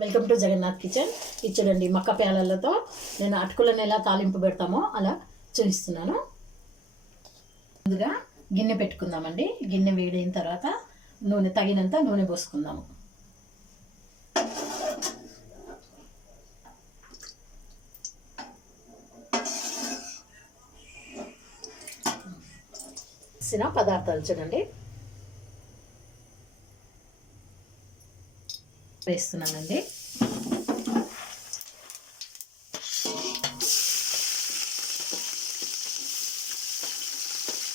Welcome to Jagannadh kitchen. ఇది చూడండి, మక్క ప్యాలలతో నేను అటుకులను ఎలా తాలింపు పెడతామో అలా చూపిస్తున్నాను. ముందుగా గిన్నె పెట్టుకుందామండి. గిన్నె వేడైన తర్వాత నూనె తగినంత నూనె పోసుకుందాము. పదార్థాలు చూడండి వేస్తున్నానండి.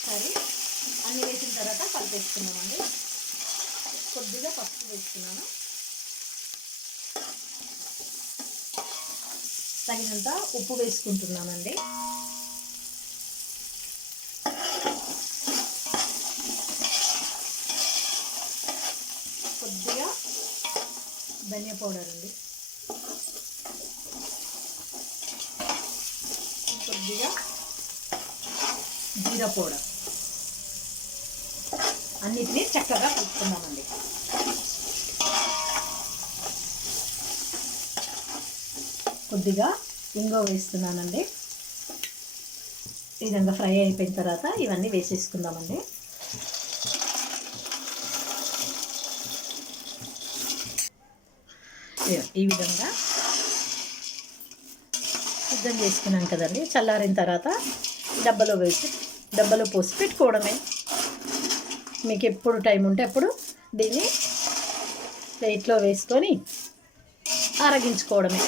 సరే, అన్నీ వేసిన తర్వాత కలిపేసుకున్నామండి. కొద్దిగా పసుపు వేసుకున్నాను, తగినంత ఉప్పు వేసుకుంటున్నానండి. కొద్దిగా ధనియా పౌడర్ అండి, కొద్దిగా జీరా పౌడర్, అన్నిటినీ చక్కగా కలుపుకున్నామండి. కొద్దిగా ఇంగువ వేస్తున్నానండి. ఈ విధంగా ఫ్రై అయిపోయిన తర్వాత ఇవన్నీ వేసేసుకుందామండి. ఈ విధంగా సిద్ధం చేసుకున్నాం కదండి. చల్లారిన తర్వాత డబ్బాలో పోసి పెట్టుకోవడమే. మీకు ఎప్పుడు టైం ఉంటే అప్పుడు దీన్ని ప్లేట్లో వేసుకొని ఆరగించుకోవడమే.